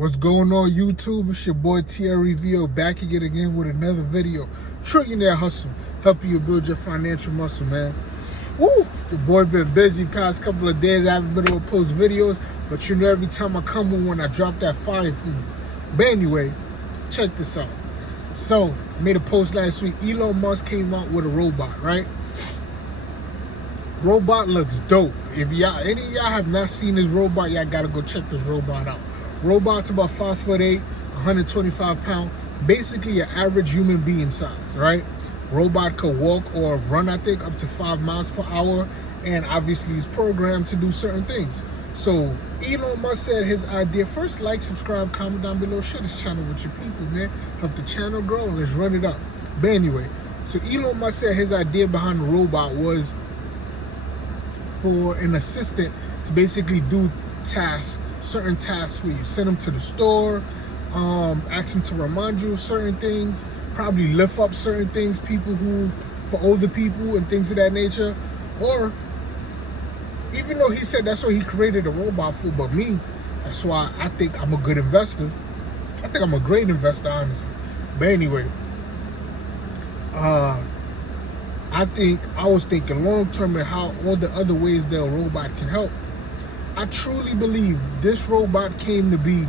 What's going on, YouTube? It's your boy TREVO back again with another video. Trillionaire Hustle, helping you build your financial muscle, man. Woo! The boy been busy past couple of days. I haven't been able to post videos, but you know every time I come with one, I drop that fire for you. But anyway, check this out. So, made a post last week. Elon Musk came out with a robot, right? Robot looks dope. If any of y'all have not seen this robot, y'all gotta go check this robot out. Robot's about 5'8", 125 pounds, basically an average human being size, right? Robot could walk or run, I think, up to 5 miles per hour, and obviously is programmed to do certain things. So Elon Musk said his idea. First, like, subscribe, comment down below, share this channel with your people, man. Help the channel grow, let's run it up. But anyway, so Elon Musk said his idea behind the robot was for an assistant to basically do tasks, certain tasks for you. Send them to the store, ask them to remind you of certain things, probably lift up certain things, for older people and things of that nature. Or, even though he said that's what he created a robot for, but me, that's why I think I'm a good investor. I think I'm a great investor, honestly. But anyway, I was thinking long term and how all the other ways that a robot can help. I truly believe this robot came to be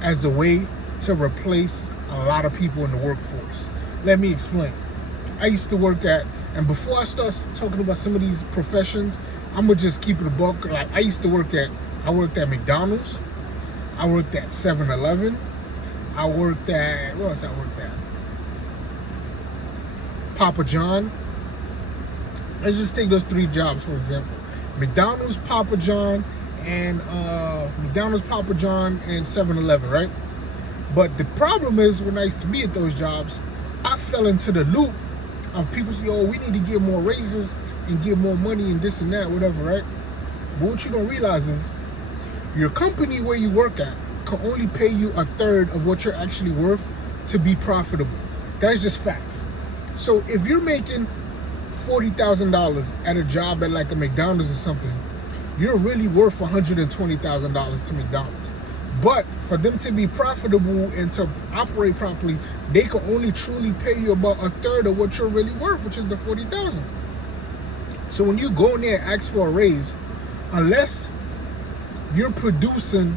as a way to replace a lot of people in the workforce. Let me explain. I used to work at, and before I start talking about some of these professions, I'm gonna just keep it a buck. Like, I worked at McDonald's, I worked at 7-Eleven, I worked at, what else I worked at? Papa John. Let's just take those 3 jobs, for example. McDonald's, Papa John, and 7-Eleven, right? But the problem is, when I used to be at those jobs, I fell into the loop of people say, "Yo, we need to get more raises and get more money and this and that, whatever," right? But what you don't realize is, your company where you work at can only pay you 1/3 of what you're actually worth to be profitable. That's just facts. So if you're making $40,000 at a job at like a McDonald's or something, you're really worth $120,000 to McDonald's. But for them to be profitable and to operate properly, they can only truly pay you about 1/3 of what you're really worth, which is the $40,000. So when you go in there and ask for a raise, unless you're producing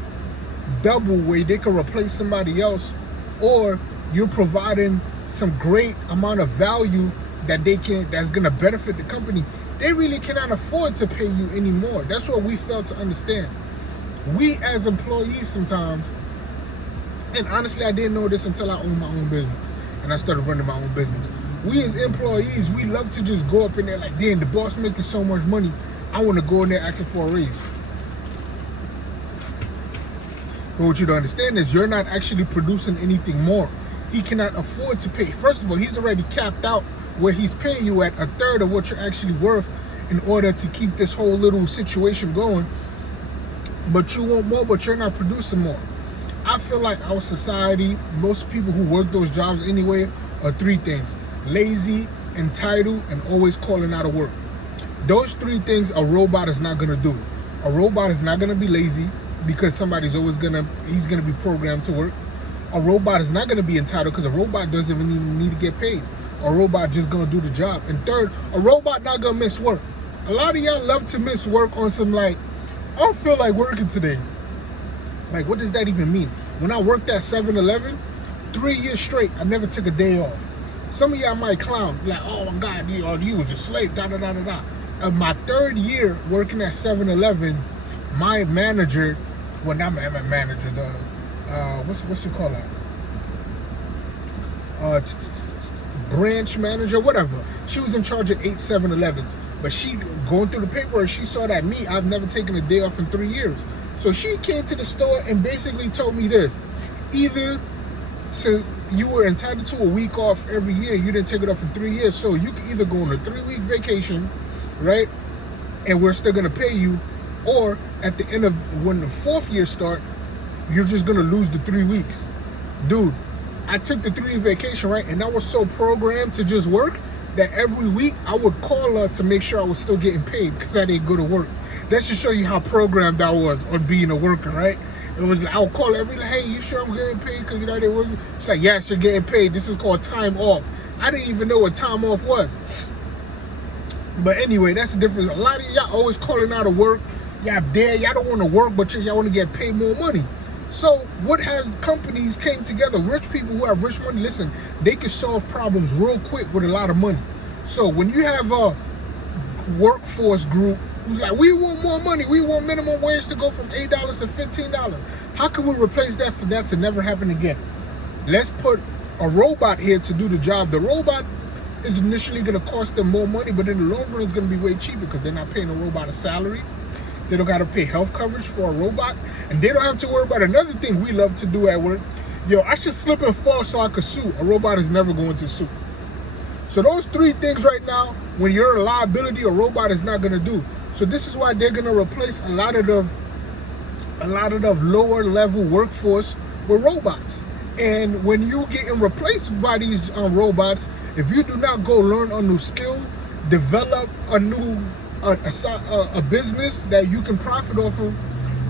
double where they can replace somebody else, or you're providing some great amount of value that's gonna benefit the company, they really cannot afford to pay you anymore. That's what we fail to understand. We as employees sometimes, and honestly, I didn't know this until I owned my own business and I started running my own business. We as employees, we love to just go up in there like, damn, the boss making so much money, I want to go in there asking for a raise. But what you don't understand is you're not actually producing anything more. He cannot afford to pay. First of all, he's already capped out where he's paying you at 1/3 of what you're actually worth in order to keep this whole little situation going. But you want more, but you're not producing more. I feel like our society, most people who work those jobs anyway, are 3 things: lazy, entitled, and always calling out of work. Those 3 things a robot is not gonna do. A robot is not gonna be lazy because somebody's always he's gonna be programmed to work. A robot is not gonna be entitled because a robot doesn't even need to get paid. A robot just gonna do the job. And third, a robot not gonna miss work. A lot of y'all love to miss work on some like, I don't feel like working today. Like, what does that even mean? When I worked at 7-Eleven, 3 years straight, I never took a day off. Some of y'all might clown, like, oh my God, you was a slave, da-da-da-da-da. My 3rd year working at 7-Eleven, my manager, well, not my manager, what's you call that? Branch manager, whatever. She was in charge of 8 7-Elevens. But she, going through the paperwork, she saw that I've never taken a day off in 3 years. So she came to the store and basically told me this: either, since you were entitled to a week off every year, you didn't take it off in 3 years, so you can either go on a 3-week vacation, right, and we're still gonna pay you, or at the end of when the 4th year start, you're just gonna lose the 3 weeks. Dude, I took the 3-week vacation, right, and I was so programmed to just work that every week I would call her to make sure I was still getting paid because I didn't go to work. That should show you how programmed I was on being a worker, right? It was like, I'll call every, like, hey, you sure I'm getting paid? Because, you know, they working. She's like, yes, you're getting paid. This is called time off. I didn't even know what time off was. But anyway, that's the difference. A lot of y'all always calling out of work. Y'all there, y'all don't want to work, but y'all want to get paid more money. So what has companies came together? Rich people who have rich money, listen, they can solve problems real quick with a lot of money. So when you have a workforce group who's like, we want more money, we want minimum wage to go from $8 to $15. How can we replace that for that to never happen again? Let's put a robot here to do the job. The robot is initially going to cost them more money, but in the long run, it's going to be way cheaper because they're not paying a robot a salary. They don't got to pay health coverage for a robot, and they don't have to worry about another thing we love to do at work. Yo, I should slip and fall so I could sue. A robot is never going to sue. So those three things right now, when you're a liability, a robot is not going to do. So this is why they're going to replace a lot of the lower level workforce with robots. And when you getting replaced by these robots, if you do not go learn a new skill, develop a business that you can profit off of,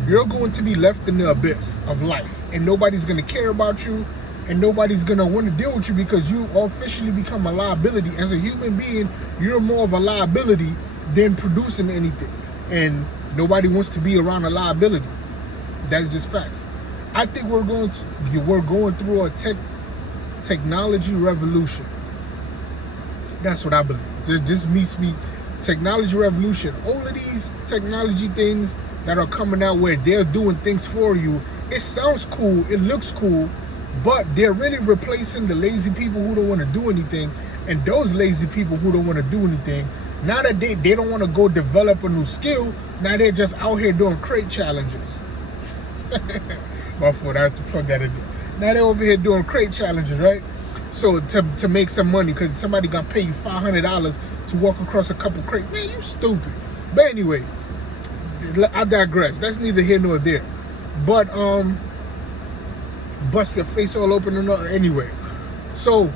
you're going to be left in the abyss of life, and nobody's going to care about you, and nobody's going to want to deal with you because you officially become a liability. As a human being, you're more of a liability than producing anything, and nobody wants to be around a liability. That's just facts. I think we're going through a technology revolution. That's what I believe. This meets me. Technology revolution. All of these technology things that are coming out where they're doing things for you, it sounds cool, it looks cool, but they're really replacing the lazy people who don't want to do anything. And those lazy people who don't want to do anything, now that they don't want to go develop a new skill, now they're just out here doing crate challenges. My fault, I have to plug that in there. Now they're over here doing crate challenges, right? So to make some money, because somebody gonna pay you $500 to walk across a couple crates. Man, you stupid. But anyway, I digress. That's neither here nor there. But bust your face all open and all. Anyway, so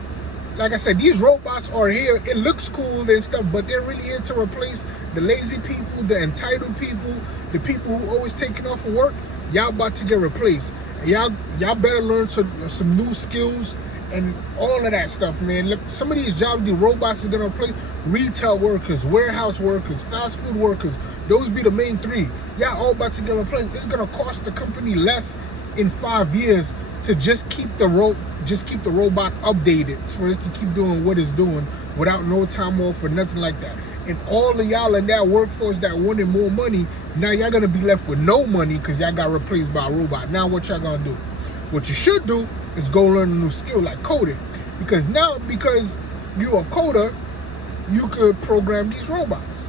like I said, these robots are here. It looks cool and stuff, but they're really here to replace the lazy people, the entitled people, the people who always taking off of work. Y'all about to get replaced. Y'all better learn some new skills and all of that stuff, man. Look, some of these jobs, the robots are gonna replace retail workers, warehouse workers, fast food workers. Those be the main three. Y'all all about to get replaced. It's gonna cost the company less in 5 years to just keep the robot updated so it can keep doing what it's doing without no time off or nothing like that. And all of y'all in that workforce that wanted more money, now y'all gonna be left with no money because y'all got replaced by a robot. Now what y'all gonna do? What you should do is go learn a new skill like coding. Because you're a coder, you could program these robots.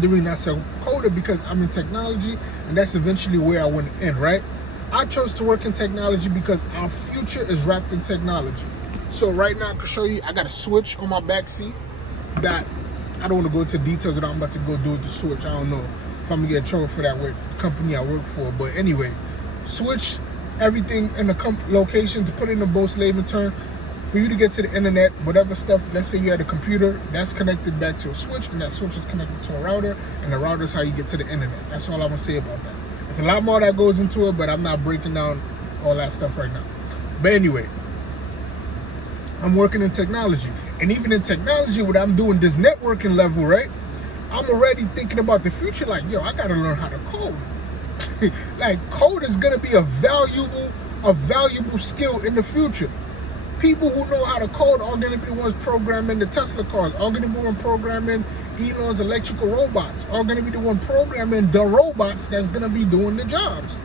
The reason I said coder because I'm in technology, and that's eventually where I want to end, right? I chose to work in technology because our future is wrapped in technology. So right now I can show you, I got a switch on my back seat that I don't want to go into details that I'm about to go do with the switch. I don't know if I'm gonna get in trouble for that with the company I work for. But anyway, switch everything in the location to put in the most layman term for you to get to the internet, whatever stuff. Let's say you had a computer that's connected back to a switch, and that switch is connected to a router, and the router is how you get to the internet. That's all I'm gonna say about that. There's a lot more that goes into it, but I'm not breaking down all that stuff right now. But anyway, I'm working in technology, and even in technology, what I'm doing this networking level, right? I'm already thinking about the future. Like, yo, I gotta learn how to code. Like, code is gonna be a valuable skill in the future. People who know how to code are gonna be the ones programming the Tesla cars, are gonna be the ones programming Elon's electrical robots, are gonna be the one programming the robots that's gonna be doing the jobs.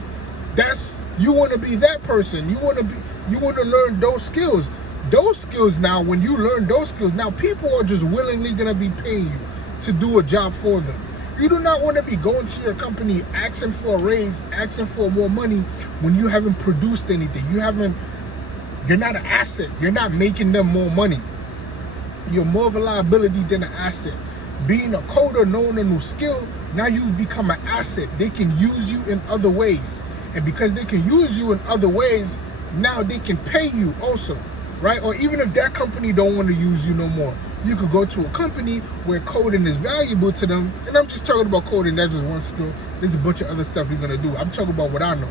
You wanna be that person. You wanna learn those skills. Those skills now, when you learn those skills, now people are just willingly gonna be paying you to do a job for them. You do not want to be going to your company asking for a raise, asking for more money when you haven't produced anything. You're not an asset. You're not making them more money. You're more of a liability than an asset. Being a coder, knowing a new skill, now you've become an asset. They can use you in other ways. And because they can use you in other ways, now they can pay you also, right? Or even if that company don't want to use you no more, You could go to a company where coding is valuable to them. And I'm just talking about coding, that's just one skill. There's a bunch of other stuff you're gonna do. I'm talking about what I know.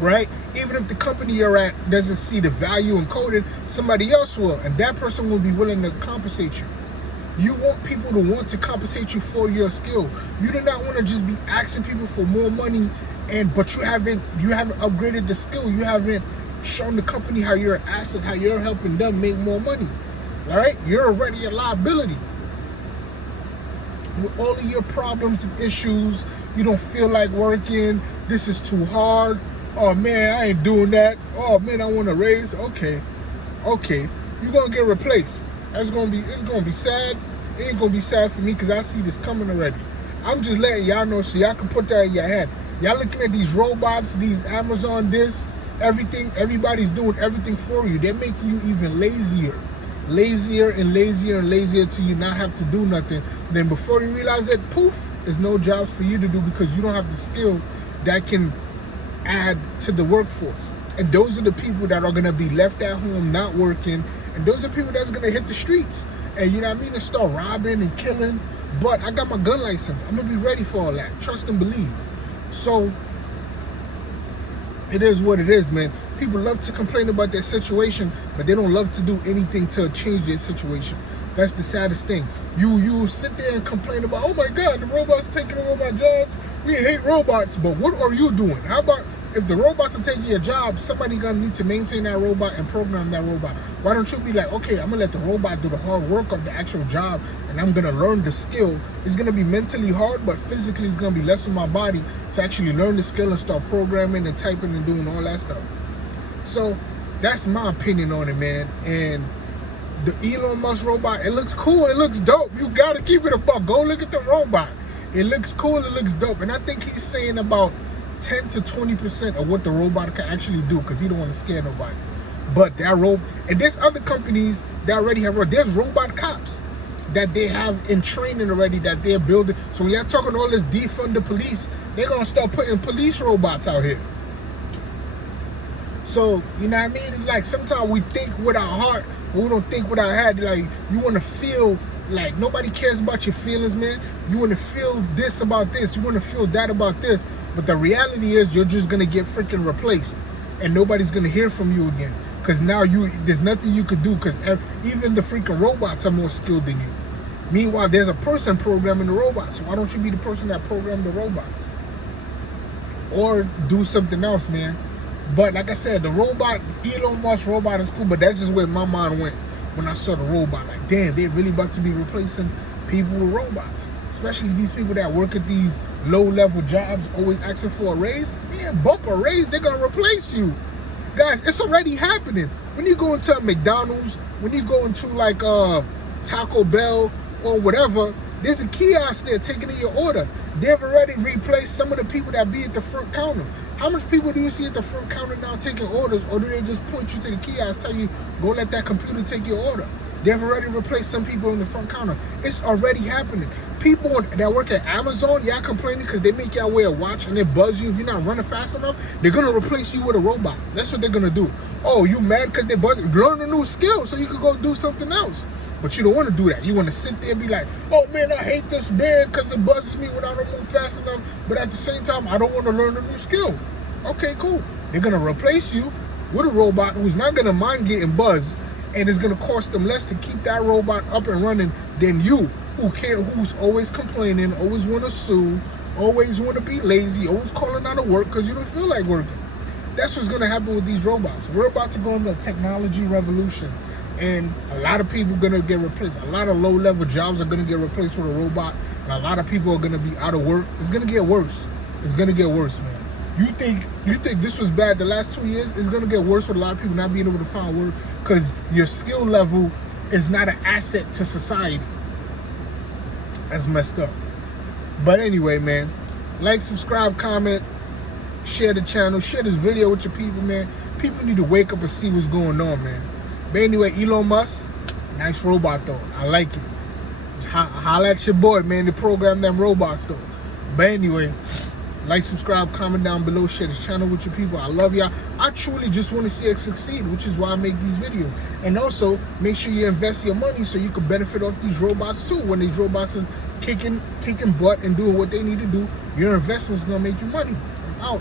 Right? Even if the company you're at doesn't see the value in coding, somebody else will, and that person will be willing to compensate you. You want people to want to compensate you for your skill. You do not want to just be asking people for more money, but you haven't upgraded the skill. You haven't shown the company how you're an asset, how you're helping them make more money. All right? You're already a liability. With all of your problems and issues, you don't feel like working. This is too hard. Oh man, I ain't doing that. Oh man, I want a raise. Okay, you're gonna get replaced. It's gonna be sad. It ain't gonna be sad for me because I see this coming already. I'm just letting y'all know so y'all can put that in your head. Y'all looking at these robots, these Amazon, this, everything. Everybody's doing everything for you. They're making you even lazier till you not have to do nothing. Then before you realize it, poof, there's no jobs for you to do because you don't have the skill that can add to the workforce. And those are the people that are going to be left at home not working, and those are people that's going to hit the streets and, you know what I mean, and start robbing and killing. But I got my gun license. I'm going to be ready for all that. Trust and believe. So it is what it is, man. People love to complain about their situation, but they don't love to do anything to change their situation. That's the saddest thing. You sit there and complain about, oh my God, the robots taking over my jobs. We hate robots, but what are you doing? How about if the robots are taking your job, somebody gonna need to maintain that robot and program that robot? Why don't you be like, okay, I'm gonna let the robot do the hard work of the actual job, and I'm gonna learn the skill. It's gonna be mentally hard, but physically it's gonna be less on my body to actually learn the skill and start programming and typing and doing all that stuff. So that's my opinion on it, man. And the Elon Musk robot, it looks cool, it looks dope. You gotta keep it a buck. Go look at the robot. It looks cool, it looks dope. And I think he's saying about 10 to 20% of what the robot can actually do because he don't want to scare nobody. But that and there's other companies that already have, there's robot cops that they have in training already that they're building. So when you're talking all this defund the police, they're gonna start putting police robots out here. So, you know what I mean? It's like sometimes we think with our heart, but we don't think with our head. Like, you want to feel like nobody cares about your feelings, man. You want to feel this about this. You want to feel that about this. But the reality is you're just going to get freaking replaced. And nobody's going to hear from you again. Because now there's nothing you could do. Because even the freaking robots are more skilled than you. Meanwhile, there's a person programming the robots. So why don't you be the person that programmed the robots? Or do something else, man. But like I said, the robot, Elon Musk robot is cool, but that's just where my mind went when I saw the robot. Like, damn, they're really about to be replacing people with robots. Especially these people that work at these low-level jobs, always asking for a raise. Man, bump a raise, they're going to replace you. Guys, it's already happening. When you go into McDonald's, when you go into like Taco Bell or whatever, there's a kiosk there taking in your order. They've already replaced some of the people that be at the front counter. How much people do you see at the front counter now taking orders, or do they just point you to the kiosk, tell you, go let that computer take your order? They've already replaced some people in the front counter. It's already happening. People that work at Amazon, y'all complaining because they make y'all wear a watch and they buzz you if you're not running fast enough. They're going to replace you with a robot. That's what they're going to do. Oh, you mad because they buzz you? Learn a new skill so you can go do something else. But you don't want to do that. You want to sit there and be like, oh man, I hate this band because it buzzes me when I don't move fast enough. But at the same time, I don't want to learn a new skill. Okay, cool. They're going to replace you with a robot who's not going to mind getting buzzed, and it's going to cost them less to keep that robot up and running than you, who's always complaining, always want to sue, always want to be lazy, always calling out of work because you don't feel like working. That's what's going to happen with these robots. We're about to go into a technology revolution, and a lot of people are going to get replaced. A lot of low-level jobs are going to get replaced with a robot, and a lot of people are going to be out of work. It's going to get worse. It's going to get worse, man. You think this was bad the last 2 years? It's going to get worse with a lot of people not being able to find work because your skill level is not an asset to society. That's messed up. But anyway, man, like, subscribe, comment, share the channel, share this video with your people, man. People need to wake up and see what's going on, man. But anyway, Elon Musk, nice robot though. I like it. Holla at your boy, man, to program them robots though. But anyway, Like, subscribe, comment down below, share this channel with your people. I love y'all. I truly just want to see it succeed, which is why I make these videos. And also, make sure you invest your money so you can benefit off these robots too. When these robots is kicking butt and doing what they need to do, your investment's gonna make you money. I'm out.